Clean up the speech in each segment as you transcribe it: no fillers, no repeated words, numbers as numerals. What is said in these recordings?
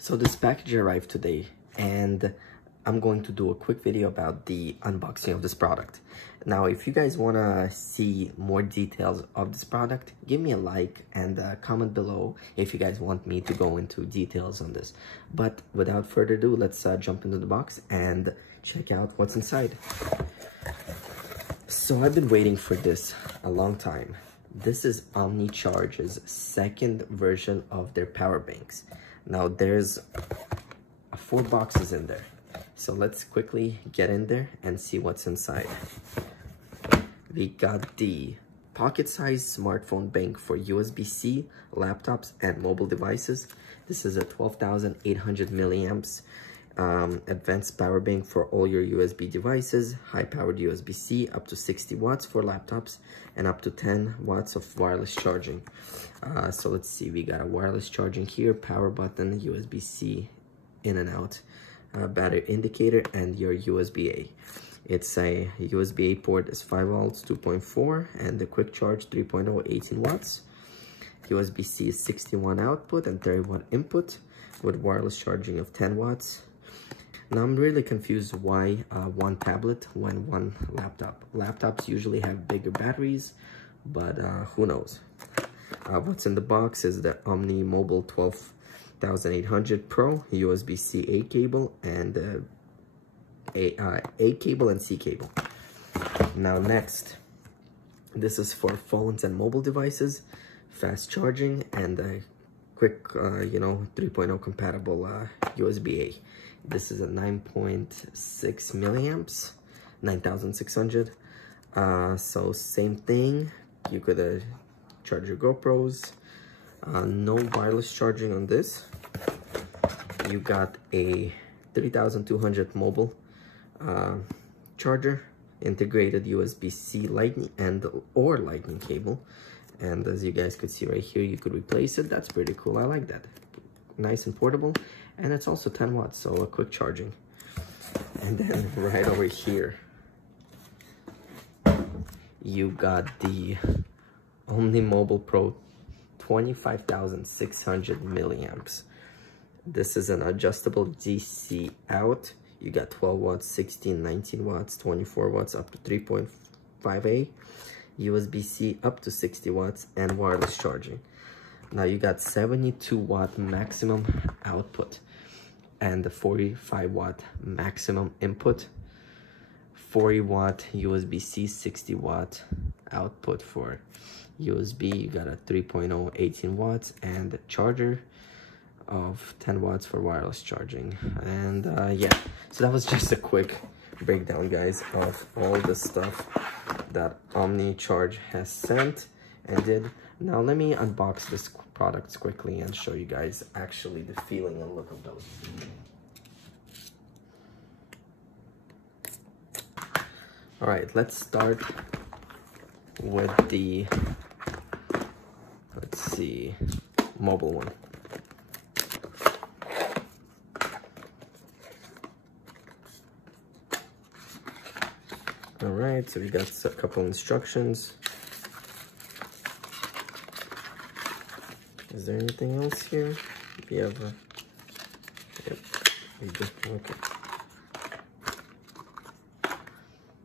So this package arrived today and I'm going to do a quick video about the unboxing of this product. Now, if you guys want to see more details of this product, give me a like and comment below if you guys want me to go into details on this. But without further ado, let's jump into the box and check out what's inside. So I've been waiting for this a long time. This is OmniCharge's second version of their power banks. Now there's 4 boxes in there. So let's quickly get in there and see what's inside. We got the pocket-sized smartphone bank for USB-C, laptops, and mobile devices. This is a 12,800 milliamps advanced power bank for all your USB devices, high-powered USB-C, up to 60 watts for laptops, and up to 10 watts of wireless charging. So let's see, we got a wireless charging here, power button, USB-C in and out, battery indicator, and your USB-A. It's a USB-A port is 5 volts, 2.4, and the quick charge 3.0, 18 watts. USB-C is 61 output and 30 watt input with wireless charging of 10 watts. Now I'm really confused why one tablet when one laptop. Laptops usually have bigger batteries, but who knows. What's in the box is the Omni Mobile 12800 Pro USB-C A cable and A cable and C cable. Now next, this is for phones and mobile devices, fast charging, and quick 3.0 compatible USB-A. This is a 9.6 milliamps, 9600. So same thing, you could charge your GoPros. No wireless charging on this. You got a 3200 mobile charger, integrated USB-C lightning or lightning cable, and as you guys could see right here, you could replace it. That's pretty cool. I like that. Nice and portable, and it's also 10 watts, so a quick charging. And then right over here, you got the Omni Mobile Pro 25,600 milliamps. This is an adjustable DC out. You got 12 watts, 16, 19 watts, 24 watts, up to 3.5A, USB-C up to 60 watts, and wireless charging. Now you got 72 watt maximum output and the 45 watt maximum input, 40 watt USB-C, 60 watt output for USB. You got a 3.0, 18 watts, and a charger of 10 watts for wireless charging. And yeah, so that was just a quick breakdown, guys, of all the stuff that OmniCharge has sent and did. Now let me unbox this products quickly and show you guys actually the feeling and look of those. All right, let's start with the, let's see, mobile one. All right, so we got a couple instructions. Is there anything else here? We have a, yep, we do, okay.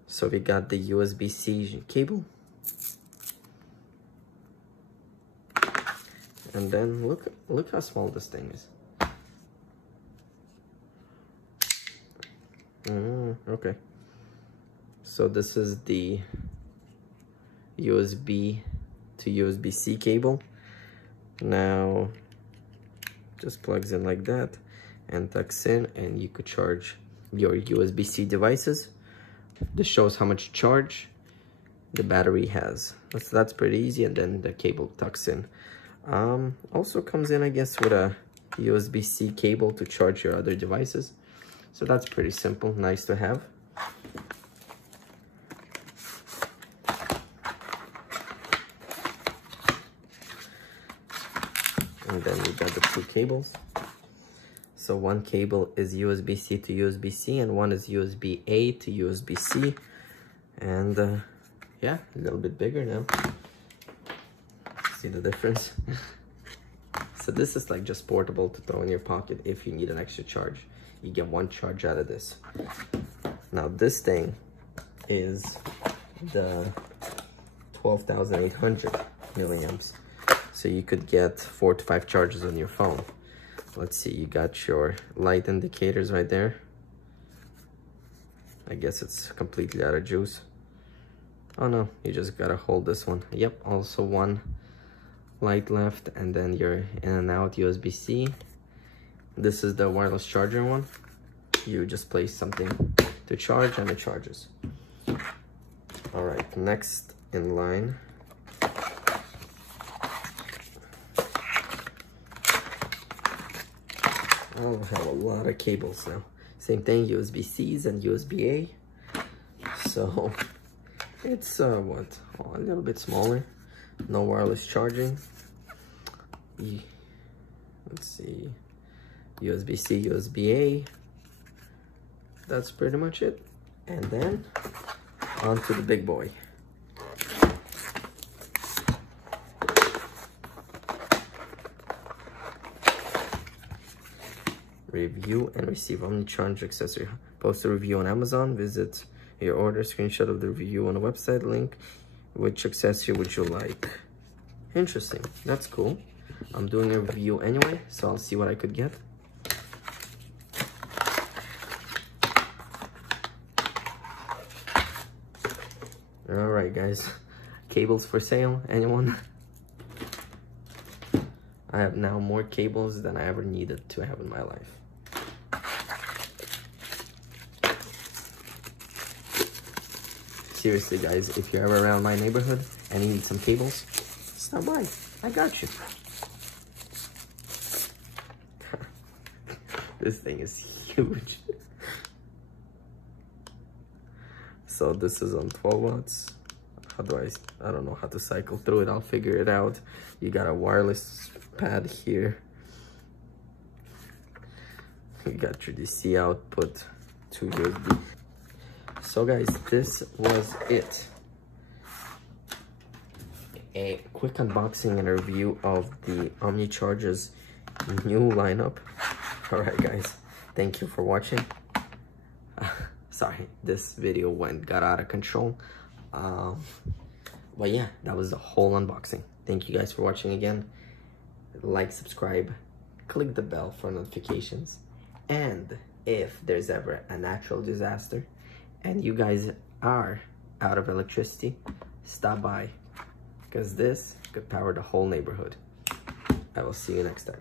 So we got the USB-C cable. And then look how small this thing is. Okay. So this is the USB to USB-C cable. Now just plugs in like that and tucks in, and you could charge your USB-C devices. This shows how much charge the battery has. That's pretty easy, and then the cable tucks in. Also comes in, I guess, with a USB-C cable to charge your other devices. So that's pretty simple, nice to have. And then we got the 2 cables. So one cable is USB-C to USB-C, and one is USB-A to USB-C. And yeah, a little bit bigger now. See the difference? So this is like just portable to throw in your pocket if you need an extra charge. You get one charge out of this. Now this thing is the 12,800 milliamps. So you could get 4 to 5 charges on your phone. Let's see, you got your light indicators right there. I guess it's completely out of juice. Oh no, you just gotta hold this one. Yep, also one light left, and then your in and out USB-C. This is the wireless charger one. You just place something to charge and it charges. All right, next in line. Oh, I have a lot of cables now. Same thing, USB-Cs and USB-A. So it's what, a little bit smaller. No wireless charging. Let's see, USB-C, USB-A. That's pretty much it. And then on to the big boy. Review and receive OmniCharge accessory. Post a review on Amazon. Visit your order. Screenshot of the review on the website link. Which accessory would you like? Interesting. That's cool. I'm doing a review anyway, so I'll see what I could get. All right, guys. Cables for sale. Anyone? I have now more cables than I ever needed to have in my life. Seriously, guys, if you're ever around my neighborhood and you need some cables, stop by. I got you. This thing is huge. So this is on 12 watts. How do I don't know how to cycle through it. I'll figure it out. You got a wireless pad here. You got your DC output, 2 USB. So guys, this was it. A quick unboxing and a review of the OmniCharge's new lineup. All right, guys, thank you for watching. Sorry, this video got out of control. But yeah, that was the whole unboxing. Thank you guys for watching again. Like, subscribe, click the bell for notifications. And if there's ever a natural disaster and you guys are out of electricity, stop by, because this could power the whole neighborhood. I will see you next time.